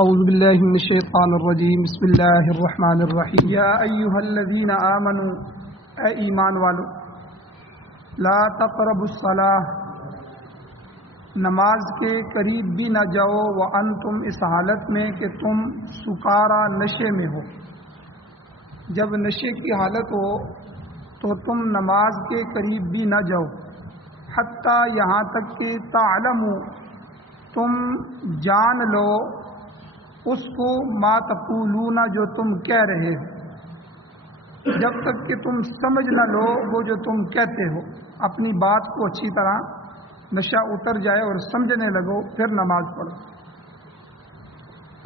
اعوذ باللہ من الشیطان الرجیم بسم اللہ الرحمن الرحیم یا ایھا الذین آمنوا اے ایمان والو لا تقربوا الصلاۃ نماز کے قریب بھی نہ جاؤ وانتم اس حالت میں کہ تم سکارا نشے میں ہو۔ جب نشے کی حالت ہو تو تم نماز کے قریب بھی نہ جاؤ حتیٰ یہاں تک کہ تعلموا تم جان لو اس کو ما تقولون جو تم کہہ رہے ہو، جب تک کہ تم سمجھ نہ لو وہ جو تم کہتے ہو۔ اپنی بات کو اچھی طرح نشہ اتر جائے اور سمجھنے لگو پھر نماز پڑھو۔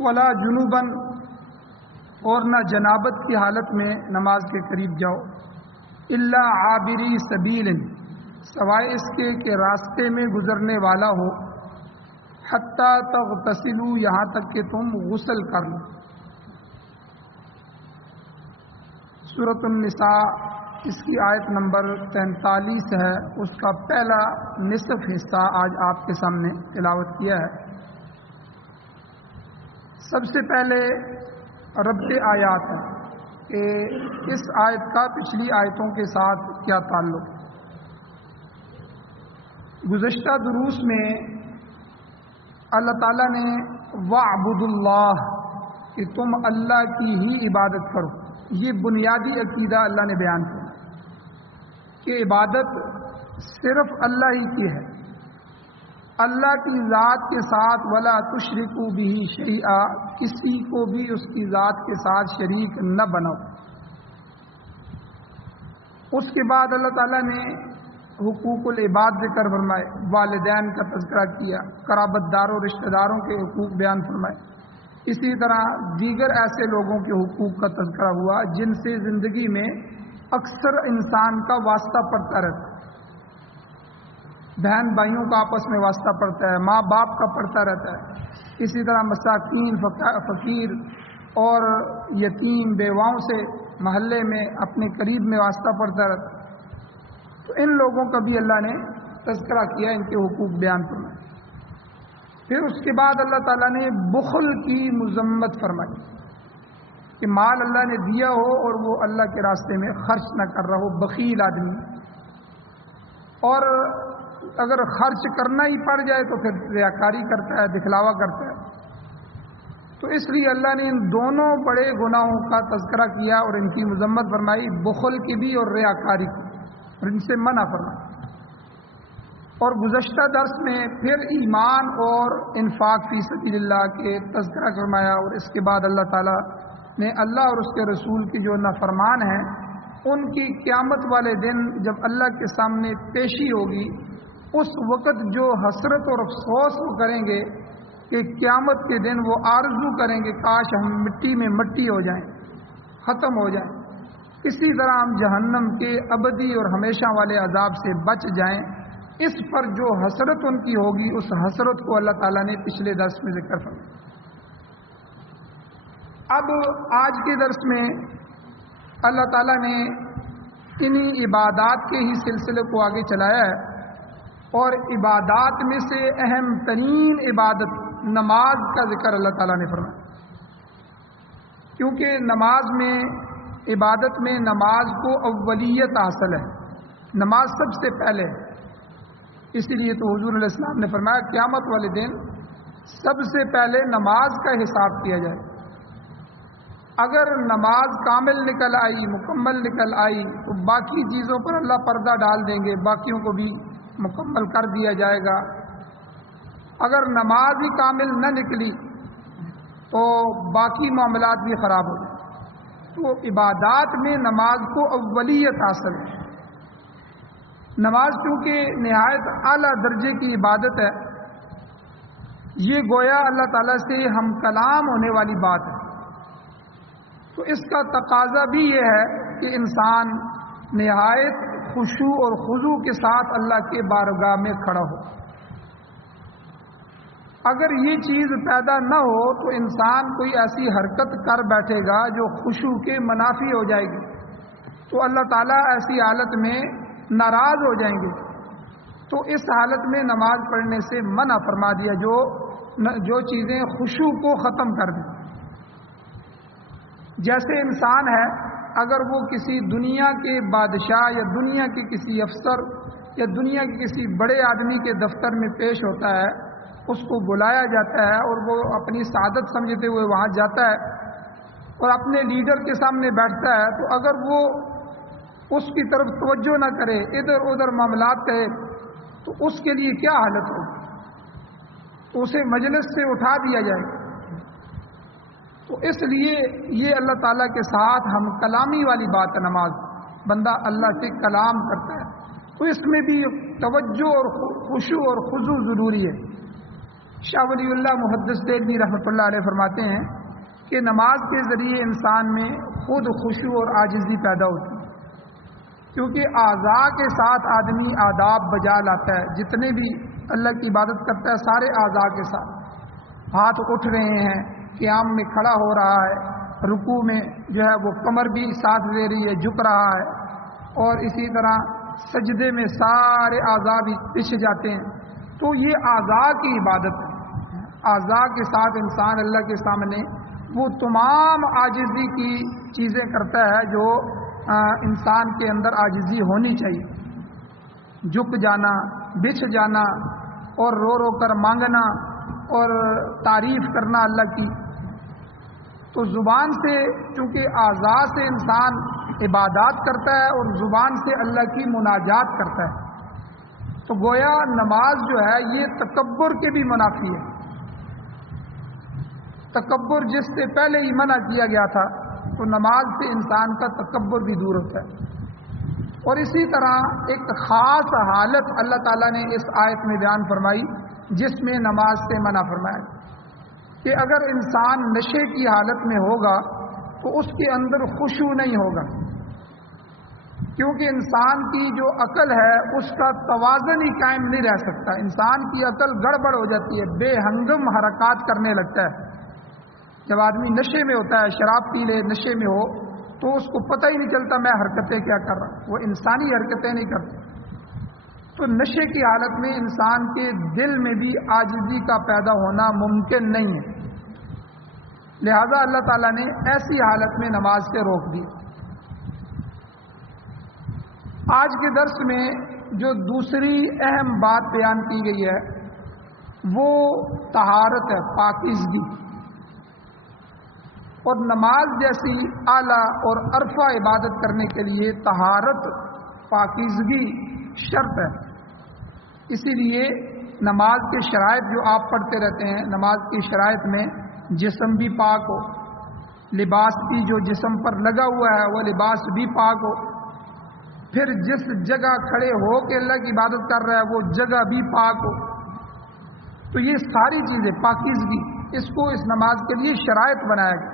ولا جنوباً اور نہ جنابت کی حالت میں نماز کے قریب جاؤ، الا عابری سبیل سوائے اس کے کہ راستے میں گزرنے والا ہو، حتیٰ تغتسلوا یہاں تک کہ تم غسل کر لو۔ سورۃ النساء اس کی آیت نمبر 43 ہے، اس کا پہلا نصف حصہ آج آپ کے سامنے تلاوت کیا ہے۔ سب سے پہلے ربط آیات ہے کہ اس آیت کا پچھلی آیتوں کے ساتھ کیا تعلق۔ گزشتہ دروس میں اللہ تعالیٰ نے وَاعْبُدُوا اللَّهَ کہ تم اللہ کی ہی عبادت کرو، یہ بنیادی عقیدہ اللہ نے بیان کیا کہ عبادت صرف اللہ ہی کی ہے، اللہ کی ذات کے ساتھ وَلَا تُشْرِكُوا بِهِ شَيْئًا کسی کو بھی اس کی ذات کے ساتھ شریک نہ بناؤ۔ اس کے بعد اللہ تعالیٰ نے حقوق العباد ذکر فرمائے، والدین کا تذکرہ کیا، قرابت داروں رشتہ داروں کے حقوق بیان فرمائے، اسی طرح دیگر ایسے لوگوں کے حقوق کا تذکرہ ہوا جن سے زندگی میں اکثر انسان کا واسطہ پڑتا رہتا ہے، بہن بھائیوں کا آپس میں واسطہ پڑتا ہے، ماں باپ کا پڑتا رہتا ہے، اسی طرح مساکین فقیر اور یتیم بیواؤں سے محلے میں اپنے قریب میں واسطہ پڑتا رہتا ہے، تو ان لوگوں کا بھی اللہ نے تذکرہ کیا، ان کے حقوق بیان فرمائے۔ پھر اس کے بعد اللہ تعالیٰ نے بخل کی مذمت فرمائی کہ مال اللہ نے دیا ہو اور وہ اللہ کے راستے میں خرچ نہ کر رہا ہو، بخیل آدمی، اور اگر خرچ کرنا ہی پڑ جائے تو پھر ریاکاری کرتا ہے، دکھلاوا کرتا ہے۔ تو اس لیے اللہ نے ان دونوں بڑے گناہوں کا تذکرہ کیا اور ان کی مذمت فرمائی، بخل کی بھی اور ریاکاری کی، اور ان سے منع فرمایا۔ اور گزشتہ درس میں پھر ایمان اور انفاق فی سبیل اللہ کے تذکرہ فرمایا، اور اس کے بعد اللہ تعالیٰ نے اللہ اور اس کے رسول کی جو نافرمان ہیں ان کی قیامت والے دن جب اللہ کے سامنے پیشی ہوگی، اس وقت جو حسرت اور افسوس وہ کریں گے کہ قیامت کے دن وہ آرزو کریں گے کاش ہم مٹی میں مٹی ہو جائیں، ختم ہو جائیں، اسی طرح ہم جہنم کے ابدی اور ہمیشہ والے عذاب سے بچ جائیں۔ اس پر جو حسرت ان کی ہوگی اس حسرت کو اللہ تعالیٰ نے پچھلے درس میں ذکر فرمایا۔ اب آج کے درس میں اللہ تعالیٰ نے انہی عبادات کے ہی سلسلے کو آگے چلایا ہے، اور عبادات میں سے اہم ترین عبادت نماز کا ذکر اللہ تعالیٰ نے فرمایا، کیونکہ نماز میں عبادت میں نماز کو اولیت حاصل ہے، نماز سب سے پہلے ہے، اسی لیے تو حضور علیہ السلام نے فرمایا قیامت والے دن سب سے پہلے نماز کا حساب کیا جائے۔ اگر نماز کامل نکل آئی، مکمل نکل آئی، تو باقی چیزوں پر اللہ پردہ ڈال دیں گے، باقیوں کو بھی مکمل کر دیا جائے گا۔ اگر نماز ہی کامل نہ نکلی تو باقی معاملات بھی خراب ہو جائیں۔ تو عبادات میں نماز کو اولیت حاصل ہے۔ نماز چونکہ نہایت اعلیٰ درجے کی عبادت ہے، یہ گویا اللہ تعالیٰ سے ہم کلام ہونے والی بات ہے، تو اس کا تقاضا بھی یہ ہے کہ انسان نہایت خشوع اور خضوع کے ساتھ اللہ کے بارگاہ میں کھڑا ہو۔ اگر یہ چیز پیدا نہ ہو تو انسان کوئی ایسی حرکت کر بیٹھے گا جو خشوع کے منافی ہو جائے گی، تو اللہ تعالیٰ ایسی حالت میں ناراض ہو جائیں گے، تو اس حالت میں نماز پڑھنے سے منع فرما دیا۔ جو جو چیزیں خشوع کو ختم کر دیں. جیسے انسان ہے، اگر وہ کسی دنیا کے بادشاہ یا دنیا کے کسی افسر یا دنیا کے کسی بڑے آدمی کے دفتر میں پیش ہوتا ہے، اس کو بلایا جاتا ہے اور وہ اپنی سعادت سمجھتے ہوئے وہاں جاتا ہے اور اپنے لیڈر کے سامنے بیٹھتا ہے، تو اگر وہ اس کی طرف توجہ نہ کرے، ادھر ادھر معاملات کرے، تو اس کے لیے کیا حالت ہوگی؟ اسے مجلس سے اٹھا دیا جائے. تو اس لیے یہ اللہ تعالیٰ کے ساتھ ہم کلامی والی بات ہے. نماز بندہ اللہ سے کلام کرتا ہے، تو اس میں بھی توجہ اور خشوع اور خضوع ضروری ہے. شاہ ولی اللہ محدث دہلوی رحمۃ اللہ علیہ فرماتے ہیں کہ نماز کے ذریعے انسان میں خود خشوع اور عاجزی پیدا ہوتی ہے، کیونکہ اعضاء کے ساتھ آدمی آداب بجا لاتا ہے. جتنے بھی اللہ کی عبادت کرتا ہے سارے اعضاء کے ساتھ، ہاتھ اٹھ رہے ہیں، قیام میں کھڑا ہو رہا ہے، رکوع میں جو ہے وہ کمر بھی ساتھ دے رہی ہے، جھک رہا ہے، اور اسی طرح سجدے میں سارے اعضاء بھی پیچھے جاتے ہیں. تو یہ اعضاء کی عبادت ہے. اعضاء کے ساتھ انسان اللہ کے سامنے وہ تمام عاجزی کی چیزیں کرتا ہے جو انسان کے اندر عاجزی ہونی چاہیے. جھک جانا، بچھ جانا، اور رو رو کر مانگنا، اور تعریف کرنا اللہ کی. تو زبان سے، چونکہ اعضاء سے انسان عبادات کرتا ہے اور زبان سے اللہ کی مناجات کرتا ہے، تو گویا نماز جو ہے یہ تکبر کے بھی منافی ہے. تکبر جس سے پہلے ہی منع کیا گیا تھا، تو نماز سے انسان کا تکبر بھی دور ہوتا ہے. اور اسی طرح ایک خاص حالت اللہ تعالیٰ نے اس آیت میں بیان فرمائی جس میں نماز سے منع فرمایا کہ اگر انسان نشے کی حالت میں ہوگا تو اس کے اندر خشوع نہیں ہوگا، کیونکہ انسان کی جو عقل ہے اس کا توازن ہی قائم نہیں رہ سکتا. انسان کی عقل گڑبڑ ہو جاتی ہے، بے ہنگم حرکات کرنے لگتا ہے. جب آدمی نشے میں ہوتا ہے، شراب پی لے، نشے میں ہو، تو اس کو پتہ ہی نہیں چلتا میں حرکتیں کیا کر رہا ہوں. وہ انسانی حرکتیں نہیں کرتا. تو نشے کی حالت میں انسان کے دل میں بھی عاجزی کا پیدا ہونا ممکن نہیں ہے. لہذا اللہ تعالیٰ نے ایسی حالت میں نماز سے روک دی. آج کے درس میں جو دوسری اہم بات بیان کی گئی ہے وہ طہارت ہے، پاکیزگی. اور نماز جیسی اعلیٰ اور عرفہ عبادت کرنے کے لیے طہارت، پاکیزگی شرط ہے. اسی لیے نماز کے شرائط جو آپ پڑھتے رہتے ہیں، نماز کی شرائط میں جسم بھی پاک ہو، لباس بھی جو جسم پر لگا ہوا ہے وہ لباس بھی پاک ہو، پھر جس جگہ کھڑے ہو کے اللہ کی عبادت کر رہا ہے وہ جگہ بھی پاک ہو. تو یہ ساری چیزیں پاکیزگی، اس کو اس نماز کے لیے شرائط بنایا گیا.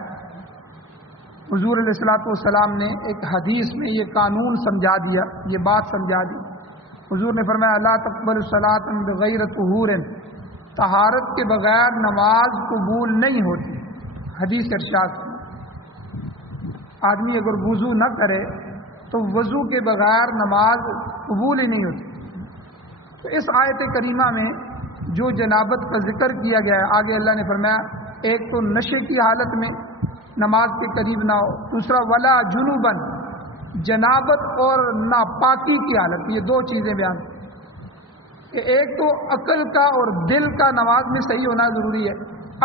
حضور علیہ الصلوۃ والسلام نے ایک حدیث میں یہ قانون سمجھا دیا، یہ بات سمجھا دی. حضور نے فرمایا لا تقبل الصلاۃ بغیر طہور، طہارت کے بغیر نماز قبول نہیں ہوتی. حدیث ارشاد، آدمی اگر وضو نہ کرے تو وضو کے بغیر نماز قبول ہی نہیں ہوتی. تو اس آیت کریمہ میں جو جنابت کا ذکر کیا گیا ہے، آگے اللہ نے فرمایا ایک تو نشے کی حالت میں نماز کے قریب نہ ہو، دوسرا ولا جنوبن، جنابت اور ناپاکی کی حالت. یہ دو چیزیں بیان کہ ایک تو عقل کا اور دل کا نماز میں صحیح ہونا ضروری ہے.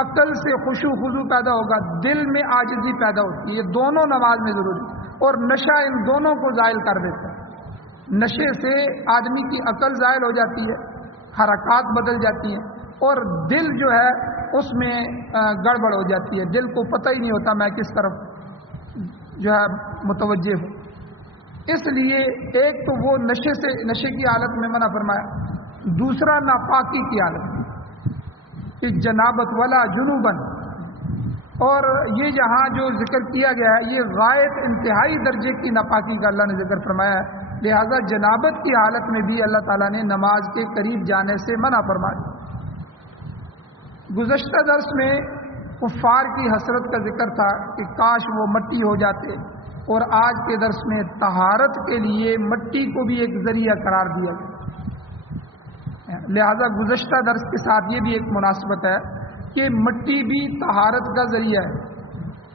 عقل سے خشوع خضوع پیدا ہوگا، دل میں عاجزی پیدا ہوتی ہے، یہ دونوں نماز میں ضروری. اور نشہ ان دونوں کو زائل کر دیتا ہے. نشے سے آدمی کی عقل زائل ہو جاتی ہے، حرکات بدل جاتی ہیں، اور دل جو ہے اس میں گڑبڑ ہو جاتی ہے. دل کو پتہ ہی نہیں ہوتا میں کس طرف جو ہے متوجہ ہوں. اس لیے ایک تو وہ نشے کی حالت میں منع فرمایا، دوسرا ناپاکی کی حالت کہ جنابت ولا جنوبن. اور یہ جہاں جو ذکر کیا گیا ہے یہ غایت انتہائی درجے کی ناپاکی کا اللہ نے ذکر فرمایا ہے. لہذا جنابت کی حالت میں بھی اللہ تعالیٰ نے نماز کے قریب جانے سے منع فرمایا. گزشتہ درس میں کفار کی حسرت کا ذکر تھا کہ کاش وہ مٹی ہو جاتے، اور آج کے درس میں طہارت کے لیے مٹی کو بھی ایک ذریعہ قرار دیا گیا. لہذا گزشتہ درس کے ساتھ یہ بھی ایک مناسبت ہے کہ مٹی بھی طہارت کا ذریعہ ہے،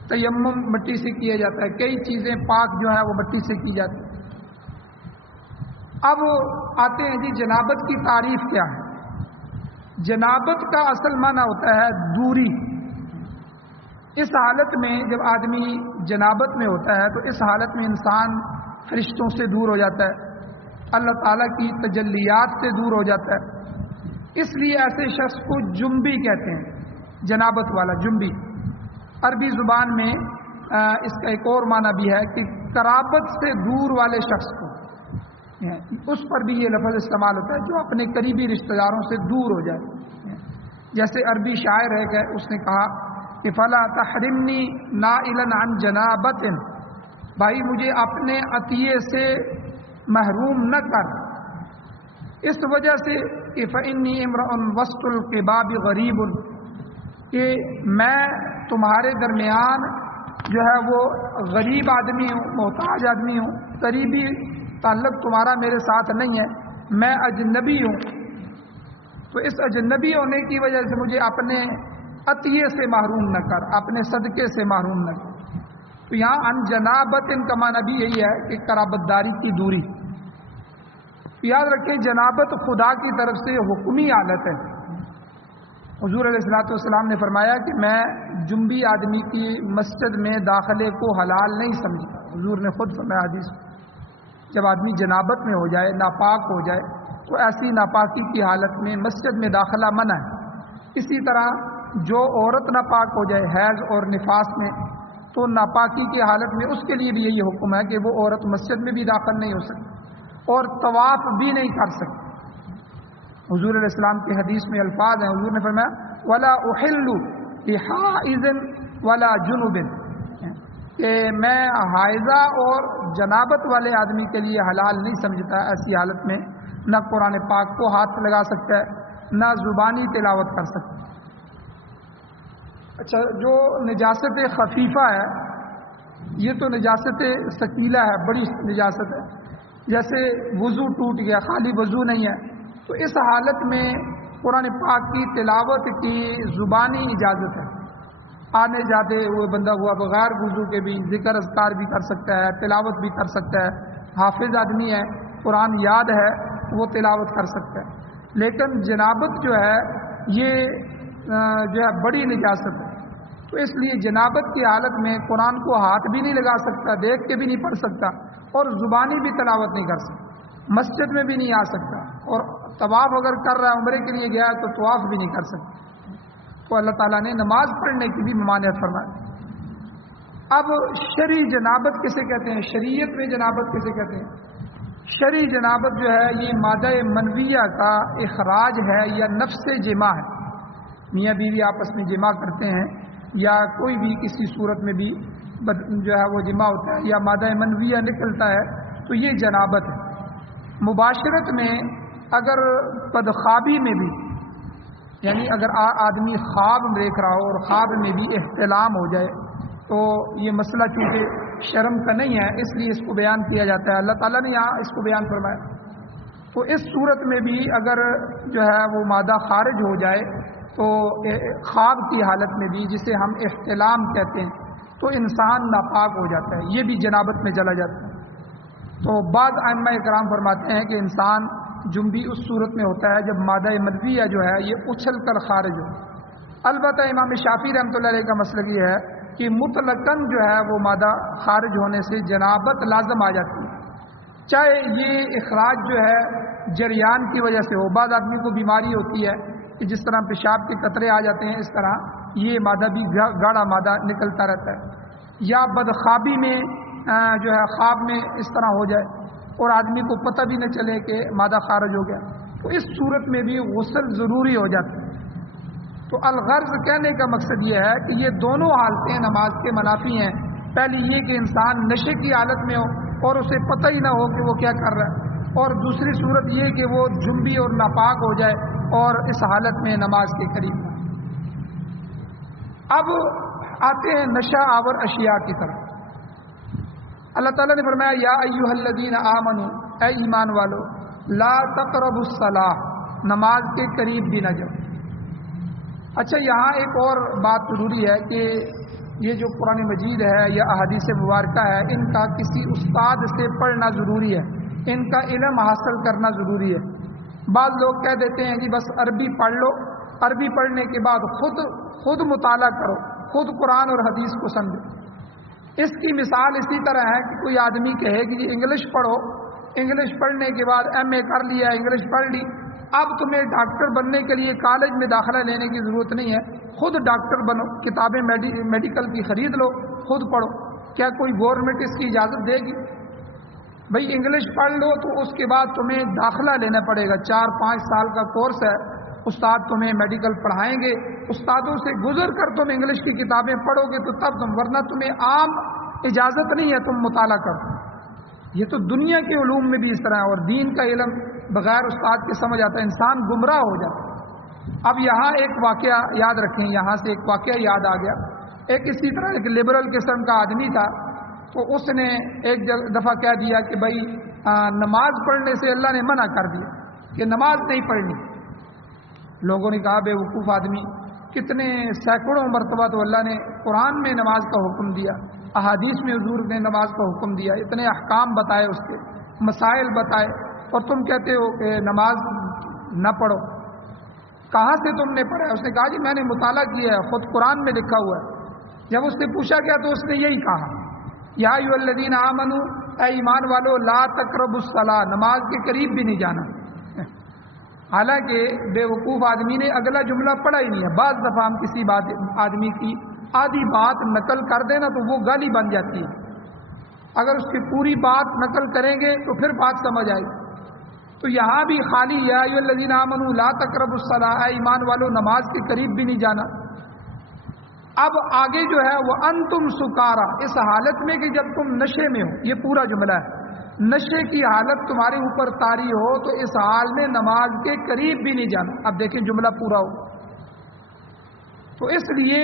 تیمم مٹی سے کیا جاتا ہے، کئی چیزیں پاک جو ہیں وہ مٹی سے کی جاتی ہیں۔ اب آتے ہیں جی جنابت کی تعریف کیا ہے؟ جنابت کا اصل معنی ہوتا ہے دوری۔ اس حالت میں جب آدمی جنابت میں ہوتا ہے تو اس حالت میں انسان فرشتوں سے دور ہو جاتا ہے، اللہ تعالیٰ کی تجلیات سے دور ہو جاتا ہے۔ اس لیے ایسے شخص کو جنبی کہتے ہیں، جنابت والا جنبی۔ عربی زبان میں اس کا ایک اور معنی بھی ہے کہ قرابت سے دور والے شخص کو، اس پر بھی یہ لفظ استعمال ہوتا ہے جو اپنے قریبی رشتہ داروں سے دور ہو جائے۔ جیسے عربی شاعر ہے کہ اس نے کہا کہ فلا تحرمنی نائلا عن جنابت، بھائی مجھے اپنے عطیے سے محروم نہ کر، اس وجہ سے کہ فإنی امرؤ وسط القباب غریب، کہ میں تمہارے درمیان جو ہے وہ غریب آدمی ہوں، محتاج آدمی ہوں، قریبی تعلق تمہارا میرے ساتھ نہیں ہے، میں اجنبی ہوں، تو اس اجنبی ہونے کی وجہ سے مجھے اپنے عطیے سے محروم نہ کر، اپنے صدقے سے محروم نہ کر۔ تو یہاں ان جنابت کا معنی بھی یہی ہے کہ قرابت داری کی دوری۔ یاد رکھیں جنابت خدا کی طرف سے حکمی حالت ہے۔ حضور علیہ الصلوۃ والسلام نے فرمایا کہ میں جنبی آدمی کی مسجد میں داخلے کو حلال نہیں سمجھتا۔ حضور نے خود فرمایا حدیث، جب آدمی جنابت میں ہو جائے، ناپاک ہو جائے، تو ایسی ناپاکی کی حالت میں مسجد میں داخلہ منع ہے۔ اسی طرح جو عورت ناپاک ہو جائے حیض اور نفاس میں، تو ناپاکی کی حالت میں اس کے لیے بھی یہی حکم ہے کہ وہ عورت مسجد میں بھی داخل نہیں ہو سکتی اور طواف بھی نہیں کر سکتی۔ حضور علیہ السلام کی حدیث میں الفاظ ہیں، حضور نے فرمایا ولا احل لحائض ولا جنوب، کہ میں حائضہ اور جنابت والے آدمی کے لیے حلال نہیں سمجھتا۔ ایسی حالت میں نہ قرآن پاک کو ہاتھ لگا سکتا ہے، نہ زبانی تلاوت کر سکتا ہے۔ اچھا، جو نجاست خفیفہ ہے یہ تو نجاست ثقیلہ ہے، بڑی نجاست ہے، جیسے وضو ٹوٹ گیا، خالی وضو نہیں ہے، تو اس حالت میں قرآن پاک کی تلاوت کی زبانی اجازت ہے۔ آنے جاتے ہوئے بندہ ہوا بغیر وضو کے بھی ذکر اذکار بھی کر سکتا ہے، تلاوت بھی کر سکتا ہے، حافظ آدمی ہے، قرآن یاد ہے، وہ تلاوت کر سکتا ہے۔ لیکن جنابت جو ہے یہ جو ہے بڑی نجاست ہے، تو اس لیے جنابت کی حالت میں قرآن کو ہاتھ بھی نہیں لگا سکتا، دیکھ کے بھی نہیں پڑھ سکتا، اور زبانی بھی تلاوت نہیں کر سکتا، مسجد میں بھی نہیں آ سکتا، اور طواف اگر کر رہا ہے، عمرے کے لیے گیا ہے تو طواف بھی نہیں کر سکتا۔ تو اللہ تعالیٰ نے نماز پڑھنے کی بھی ممانعت فرمائی۔ اب شرعی جنابت کسے کہتے ہیں؟ شریعت میں جنابت کسے کہتے ہیں؟ شرعی جنابت جو ہے یہ مادہ منویہ کا اخراج ہے یا نفس جمع ہے۔ میاں بیوی آپس میں جمع کرتے ہیں یا کوئی بھی کسی صورت میں بھی جو ہے وہ جمع ہوتا ہے یا مادہ منویہ نکلتا ہے، تو یہ جنابت ہے۔ مباشرت میں اگر بدخوابی میں بھی، یعنی اگر آدمی خواب دیکھ رہا ہو اور خواب میں بھی احتلام ہو جائے، تو یہ مسئلہ چونکہ شرم کا نہیں ہے اس لیے اس کو بیان کیا جاتا ہے، اللہ تعالیٰ نے یہاں اس کو بیان فرمایا۔ تو اس صورت میں بھی اگر جو ہے وہ مادہ خارج ہو جائے تو خواب کی حالت میں بھی، جسے ہم احتلام کہتے ہیں، تو انسان ناپاک ہو جاتا ہے، یہ بھی جنابت میں چلا جاتا ہے۔ تو بعض ائمہ کرام فرماتے ہیں کہ انسان جنبی اس صورت میں ہوتا ہے جب مادہ منویہ جو ہے یہ اچھل کر خارج ہو۔ البتہ امام شافعی رحمۃ اللہ علیہ کا مسلک یہ ہے کہ مطلقاً جو ہے وہ مادہ خارج ہونے سے جنابت لازم آ جاتی ہے، چاہے یہ اخراج جو ہے جریان کی وجہ سے ہو۔ بعض آدمی کو بیماری ہوتی ہے کہ جس طرح پیشاب کے قطرے آ جاتے ہیں، اس طرح یہ مادہ بھی گاڑھا مادہ نکلتا رہتا ہے، یا بدخوابی میں جو ہے خواب میں اس طرح ہو جائے اور آدمی کو پتہ بھی نہ چلے کہ مادہ خارج ہو گیا، تو اس صورت میں بھی غسل ضروری ہو جاتی ہے۔ تو الغرض کہنے کا مقصد یہ ہے کہ یہ دونوں حالتیں نماز کے منافی ہیں۔ پہلی یہ کہ انسان نشے کی حالت میں ہو اور اسے پتہ ہی نہ ہو کہ وہ کیا کر رہا ہے، اور دوسری صورت یہ کہ وہ جنبی اور ناپاک ہو جائے اور اس حالت میں نماز کے قریب۔ اب آتے ہیں نشہ آور اشیاء کی طرف۔ اللہ تعالیٰ نے فرمایا یا ایھا الذین آمنوا، اے ایمان والو، لا تقربوا الصلاۃ، نماز کے قریب بھی نہ جاؤ۔ اچھا، یہاں ایک اور بات ضروری ہے کہ یہ جو قرآن مجید ہے یا احادیث مبارکہ ہے، ان کا کسی استاد سے پڑھنا ضروری ہے، ان کا علم حاصل کرنا ضروری ہے۔ بعض لوگ کہہ دیتے ہیں کہ بس عربی پڑھ لو، عربی پڑھنے کے بعد خود مطالعہ کرو، خود قرآن اور حدیث کو سمجھو۔ اس کی مثال اسی طرح ہے کہ کوئی آدمی کہے کہ انگلش پڑھو، انگلش پڑھنے کے بعد ایم اے کر لیا، انگلش پڑھ لی، اب تمہیں ڈاکٹر بننے کے لیے کالج میں داخلہ لینے کی ضرورت نہیں ہے، خود ڈاکٹر بنو، کتابیں میڈیکل کی خرید لو، خود پڑھو۔ کیا کوئی گورنمنٹ اس کی اجازت دے گی؟ بھئی انگلش پڑھ لو تو اس کے بعد تمہیں داخلہ لینا پڑے گا، 4-5 سال کا کورس ہے، استاد تمہیں میڈیکل پڑھائیں گے، استادوں سے گزر کر تم انگلش کی کتابیں پڑھو گے تو تب تم، ورنہ تمہیں عام اجازت نہیں ہے تم مطالعہ کرو۔ یہ تو دنیا کے علوم میں بھی اس طرح ہے، اور دین کا علم بغیر استاد کے سمجھ آتا ہے، انسان گمراہ ہو جاتا ہے۔ اب یہاں ایک واقعہ یاد رکھیں، یہاں سے ایک واقعہ یاد آ گیا۔ ایک اسی طرح ایک لبرل قسم کا آدمی تھا، تو اس نے ایک دفعہ کہہ دیا کہ بھائی نماز پڑھنے سے اللہ نے منع کر دیا کہ نماز نہیں پڑھنی۔ لوگوں نے کہا بے وقوف آدمی، کتنے سینکڑوں مرتبہ تو اللہ نے قرآن میں نماز کا حکم دیا، احادیث میں حضور نے نماز کا حکم دیا، اتنے احکام بتائے، اس کے مسائل بتائے، اور تم کہتے ہو کہ نماز نہ پڑھو۔ کہاں سے تم نے پڑھا؟ اس نے کہا جی میں نے مطالعہ کیا ہے، خود قرآن میں لکھا ہوا ہے۔ جب اس سے پوچھا گیا تو اس نے یہی کہا، یا ایھا الذین آمنوا، اے ایمان والو، لا تقربوا الصلاۃ، نماز کے قریب بھی نہیں جانا۔ حالانکہ بے وقوف آدمی نے اگلا جملہ پڑھا ہی نہیں ہے۔ بعض دفعہ ہم کسی بات آدمی کی آدھی بات نقل کر دینا تو وہ گالی بن جاتی ہے، اگر اس کی پوری بات نقل کریں گے تو پھر بات سمجھ آئے گی۔ تو یہاں بھی خالی یا ایھا الذین آمنوا لا تقربوا الصلاۃ، اے ایمان والو نماز کے قریب بھی نہیں جانا۔ اب آگے جو ہے وہ انتم سکارا، اس حالت میں کہ جب تم نشے میں ہو، یہ پورا جملہ ہے، نشے کی حالت تمہارے اوپر طاری ہو تو اس حال میں نماز کے قریب بھی نہیں جانا۔ اب دیکھیں جملہ پورا ہو۔ تو اس لیے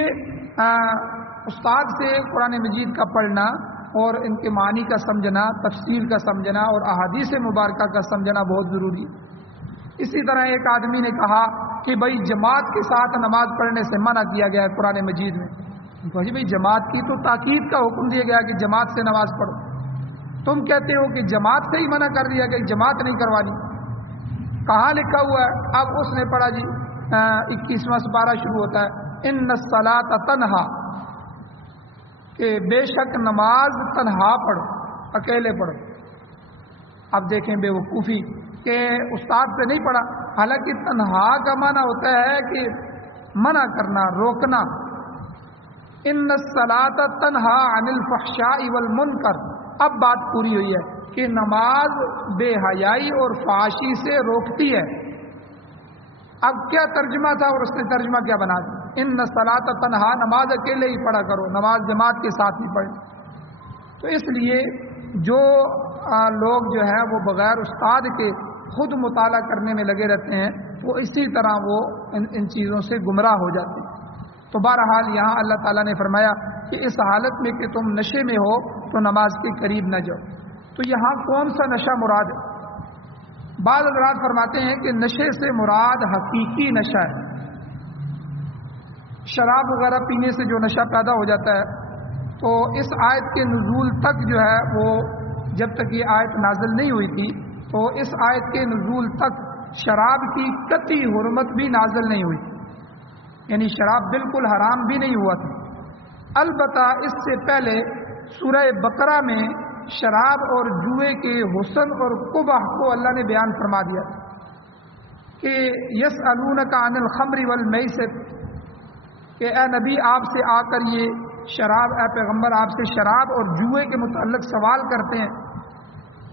استاد سے قرآن مجید کا پڑھنا اور ان کے معنی کا سمجھنا، تفسیر کا سمجھنا اور احادیث مبارکہ کا سمجھنا بہت ضروری ہے۔ اسی طرح ایک آدمی نے کہا کہ بھائی جماعت کے ساتھ نماز پڑھنے سے منع کیا گیا ہے قرآن مجید میں۔ تو بھائی جماعت کی تو تاکید کا حکم دیا گیا کہ جماعت سے نماز پڑھو، تم کہتے ہو کہ جماعت سے ہی منع کر دیا کہ جماعت نہیں کروانی۔ کہاں لکھا ہوا ہے؟ اب اس نے پڑھا جی 21واں سپارہ شروع ہوتا ہے، ان الصلاۃ تنہا، کہ بے شک نماز تنہا پڑھو، اکیلے پڑھو۔ اب دیکھیں بے وقوفی کہ استاد سے نہیں پڑھا، حالانکہ تنہا کا معنی ہوتا ہے کہ منع کرنا، روکنا۔ ان الصلاۃ تنہا عن الفحشاء والمنکر، اب بات پوری ہوئی ہے کہ نماز بے حیائی اور فحاشی سے روکتی ہے۔ اب کیا ترجمہ تھا اور اس نے ترجمہ کیا بنا دیا؟ ان الصلاۃ تنہا، نماز اکیلے ہی پڑھا کرو، نماز جماعت کے ساتھ ہی پڑھیں۔ تو اس لیے جو لوگ جو ہیں وہ بغیر استاد کے خود مطالعہ کرنے میں لگے رہتے ہیں، وہ اسی طرح وہ ان چیزوں سے گمراہ ہو جاتے ہیں۔ تو بہرحال یہاں اللہ تعالیٰ نے فرمایا کہ اس حالت میں کہ تم نشے میں ہو تو نماز کے قریب نہ جاؤ۔ تو یہاں کون سا نشہ مراد ہے؟ بعض حضرات فرماتے ہیں کہ نشے سے مراد حقیقی نشہ ہے، شراب وغیرہ پینے سے جو نشہ پیدا ہو جاتا ہے۔ تو اس آیت کے نزول تک جو ہے وہ، جب تک یہ آیت نازل نہیں ہوئی تھی تو اس آیت کے نزول تک شراب کی قطعی حرمت بھی نازل نہیں ہوئی تھی، یعنی شراب بالکل حرام بھی نہیں ہوا تھا۔ البتہ اس سے پہلے سورہ بقرہ میں شراب اور جوئے کے حسن اور قبح کو اللہ نے بیان فرما دیا کہ یسألونک عن الخمر والمیسر، کہ اے نبی آپ سے آ کر یہ شراب، اے پیغمبر آپ سے شراب اور جوئے کے متعلق سوال کرتے ہیں،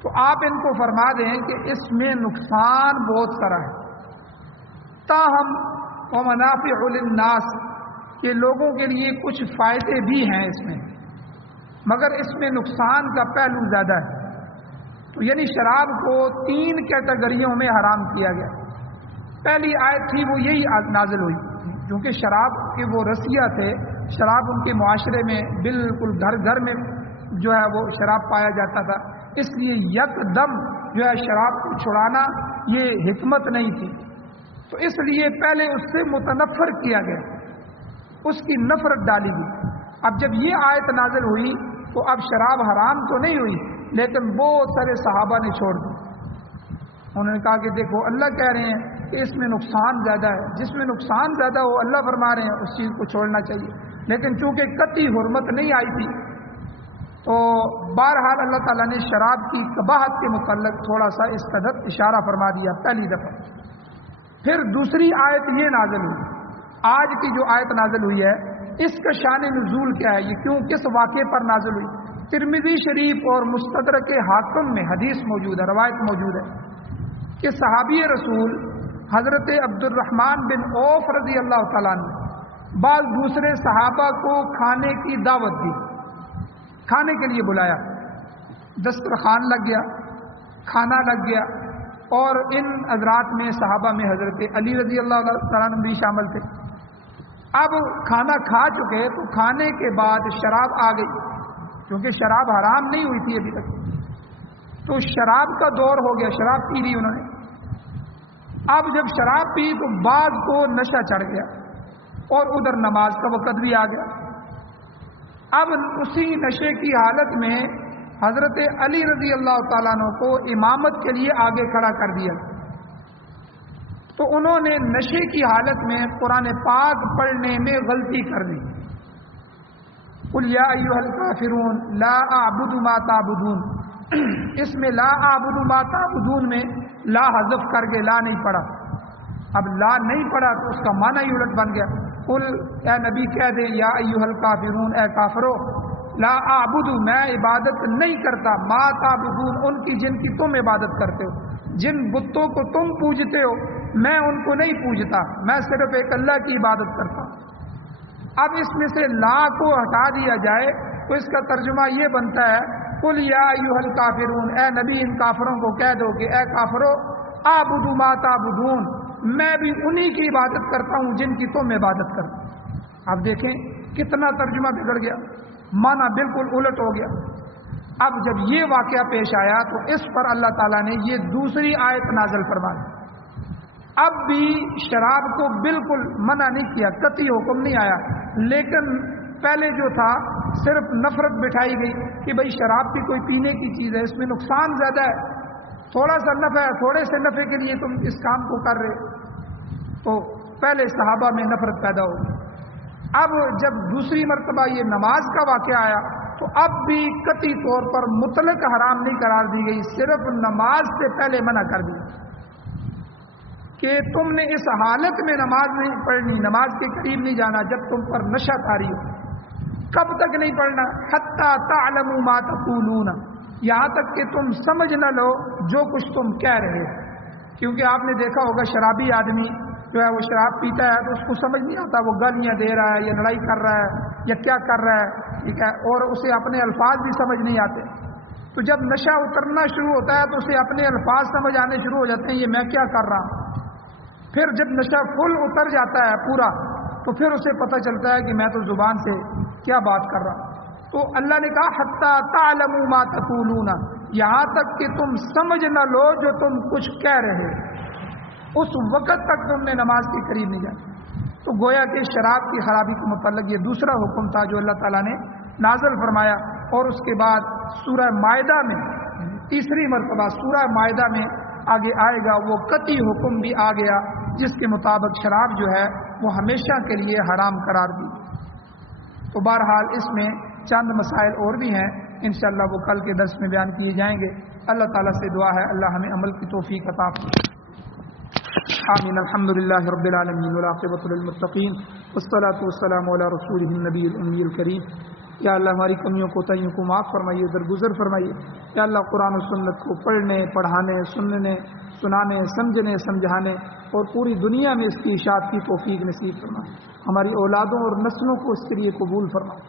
تو آپ ان کو فرما دیں کہ اس میں نقصان بہت سارا ہے، تاہم ومنافع للناس، کہ لوگوں کے لیے کچھ فائدے بھی ہیں اس میں، مگر اس میں نقصان کا پہلو زیادہ ہے۔ تو یعنی شراب کو 3 کیٹیگریوں میں حرام کیا گیا۔ پہلی آیت تھی وہ یہی نازل ہوئی کیونکہ شراب کے وہ رسیہ تھے، شراب ان کے معاشرے میں بالکل گھر گھر میں جو ہے وہ شراب پایا جاتا تھا، اس لیے یک دم جو ہے شراب کو چھڑانا یہ حکمت نہیں تھی۔ تو اس لیے پہلے اس سے متنفر کیا گیا، اس کی نفرت ڈالی گئی۔ اب جب یہ آیت نازل ہوئی تو اب شراب حرام تو نہیں ہوئی، لیکن بہت سارے صحابہ نے چھوڑ دی۔ انہوں نے کہا کہ دیکھو اللہ کہہ رہے ہیں کہ اس میں نقصان زیادہ ہے، جس میں نقصان زیادہ ہو اللہ فرما رہے ہیں اس چیز کو چھوڑنا چاہیے، لیکن چونکہ قطعی حرمت نہیں آئی تھی تو بہرحال اللہ تعالیٰ نے شراب کی قباحت کے متعلق تھوڑا سا اس قدر اشارہ فرما دیا پہلی دفعہ۔ پھر دوسری آیت یہ نازل ہوئی، آج کی جو آیت نازل ہوئی ہے اس کا شان نزول کیا ہے، یہ کیوں کس واقعے پر نازل ہوئی؟ ترمذی شریف اور مستدرک حاکم میں حدیث موجود ہے، روایت موجود ہے کہ صحابی رسول حضرت عبد الرحمن بن عوف رضی اللہ تعالیٰ نے بعض دوسرے صحابہ کو کھانے کی دعوت دی، کھانے کے لیے بلایا، دسترخوان لگ گیا، کھانا لگ گیا، اور ان حضرات میں صحابہ میں حضرت علی رضی اللہ تعالیٰ عنہ بھی شامل تھے۔ اب کھانا کھا چکے تو کھانے کے بعد شراب آ گئی، کیونکہ شراب حرام نہیں ہوئی تھی ابھی تک، تو شراب کا دور ہو گیا، شراب پی لی انہوں نے۔ اب جب شراب پی تو بعض کو نشہ چڑھ گیا اور ادھر نماز کا وقت بھی آ گیا۔ اب اسی نشے کی حالت میں حضرت علی رضی اللہ تعالیٰ عنہ کو امامت کے لیے آگے کھڑا کر دیا، تو انہوں نے نشے کی حالت میں قرآن پاک پڑھنے میں غلطی کر دی۔ قل یا ایھا الکافرون لا اعبد ما تعبدون، اس میں لا اعبد ما تعبدون میں لا حذف کر کے لا نہیں پڑھا، اب لا نہیں پڑھا تو اس کا معنی ہی الٹ بن گیا۔ قل اے نبی کہہ دیں یا ایھا الکافرون، اے کافرو، لا اعبد میں عبادت نہیں کرتا، ما تعبدون ان کی جن کی تم عبادت کرتے ہو، جن بتوں کو تم پوجتے ہو میں ان کو نہیں پوجتا، میں صرف ایک اللہ کی عبادت کرتا ہوں۔ اب اس میں سے لا کو ہٹا دیا جائے تو اس کا ترجمہ یہ بنتا ہے قل یا ایھا الکافرون، اے نبی ان کافروں کو کہہ دو کہ اے کافرو اعبد ما تعبدون، میں بھی انہی کی عبادت کرتا ہوں جن کی تم عبادت کرتے ہو۔ اب دیکھیں کتنا ترجمہ بگڑ گیا، معنی بالکل الٹ ہو گیا۔ اب جب یہ واقعہ پیش آیا تو اس پر اللہ تعالیٰ نے یہ دوسری آیت نازل فرمائی۔ اب بھی شراب کو بالکل منع نہیں کیا، قطعی حکم نہیں آیا، لیکن پہلے جو تھا صرف نفرت بٹھائی گئی کہ بھئی شراب بھی کوئی پینے کی چیز ہے، اس میں نقصان زیادہ ہے، تھوڑا سا نفع ہے، تھوڑے سے نفع کے لیے تم اس کام کو کر رہے، تو پہلے صحابہ میں نفرت پیدا ہو گئی۔ اب جب دوسری مرتبہ یہ نماز کا واقعہ آیا تو اب بھی قطعی طور پر مطلق حرام نہیں قرار دی گئی، صرف نماز سے پہلے منع کر دی کہ تم نے اس حالت میں نماز نہیں پڑھنی، نماز کے قریب نہیں جانا جب تم پر نشہ طاری ہو۔ کب تک نہیں پڑھنا؟ حتی تعلموا ما تقولون، یہاں تک کہ تم سمجھ نہ لو جو کچھ تم کہہ رہے ہو، کیونکہ آپ نے دیکھا ہوگا شرابی آدمی جو ہے وہ شراب پیتا ہے تو اس کو سمجھ نہیں آتا وہ گالیاں دے رہا ہے یا لڑائی کر رہا ہے یا کیا کر رہا ہے، ٹھیک ہے، اور اسے اپنے الفاظ بھی سمجھ نہیں آتے۔ تو جب نشہ اترنا شروع ہوتا ہے تو اسے اپنے الفاظ سمجھ آنے شروع ہو جاتے ہیں، یہ میں کیا کر رہا ہوں۔ پھر جب نشہ فل اتر جاتا ہے پورا تو پھر اسے پتہ چلتا ہے کہ میں تو زبان سے کیا بات کر رہا ہوں۔ تو اللہ نے کہا حتی تعلموا ما تقولون، یہاں تک کہ تم سمجھ نہ لو جو تم کچھ کہہ رہے، اس وقت تک تم نے نماز کے قریب نہیں جانا۔ تو گویا کہ شراب کی خرابی کے متعلق یہ دوسرا حکم تھا جو اللہ تعالیٰ نے نازل فرمایا، اور اس کے بعد سورہ مائدہ میں تیسری مرتبہ سورہ مائدہ میں آگے آئے گا وہ قطعی حکم بھی آ گیا جس کے مطابق شراب جو ہے وہ ہمیشہ کے لیے حرام قرار دی۔ تو بہرحال اس میں چند مسائل اور بھی ہیں، انشاءاللہ وہ کل کے درس میں بیان کیے جائیں گے۔ اللہ تعالیٰ سے دعا ہے اللہ ہمیں عمل کی توفیق عطا فرمائے۔ آمین۔ الحمدللہ رب العالمین والعاقبۃ للمتقین والصلاۃ والسلام علی رسولہ النبی الامی الکریم۔ یا اللہ ہماری کمیوں کو تئیوں کو معاف فرمائیے، درگزر فرمائیے۔ یا اللہ قرآن و سنت کو پڑھنے، پڑھانے، سننے، سنانے، سمجھنے، سمجھانے اور پوری دنیا میں اس کی اشاعت کی توفیق نصیب فرمائے۔ ہماری اولادوں اور نسلوں کو اس کے لیے قبول فرمائے۔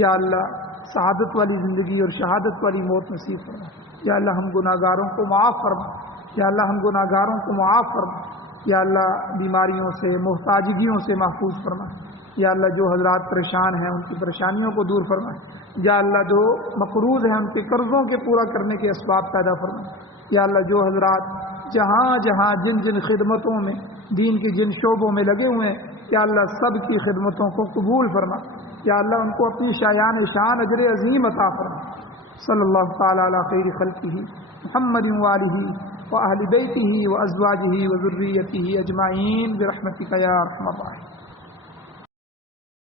یا اللہ سعادت والی زندگی اور شہادت والی موت نصیب فرمائے۔ یا اللہ ہم گناہگاروں کو معاف فرمائے۔ یا اللہ ہم گناہگاروں کو معاف فرمائے۔ یا اللہ بیماریوں سے، محتاجگیوں سے محفوظ فرمائے۔ یا اللہ جو حضرات پریشان ہیں ان کی پریشانیوں کو دور فرمائے۔ یا اللہ جو مقروض ہیں ان کے قرضوں کے پورا کرنے کے اسباب پیدا فرمائے۔ یا اللہ جو حضرات جہاں جہاں جن جن خدمتوں میں دین کی جن شعبوں میں لگے ہوئے ہیں یا اللہ سب کی خدمتوں کو قبول فرما، یا اللہ ان کو اپنی شایان شان اجر عظیم عطا فرما۔ صلی اللہ تعالی علی خیر خلقہ محمد وآلہ وأہل بیتہ وازواجہ وذریتہ اجمعین برحمتک یا ارحم الراحمین۔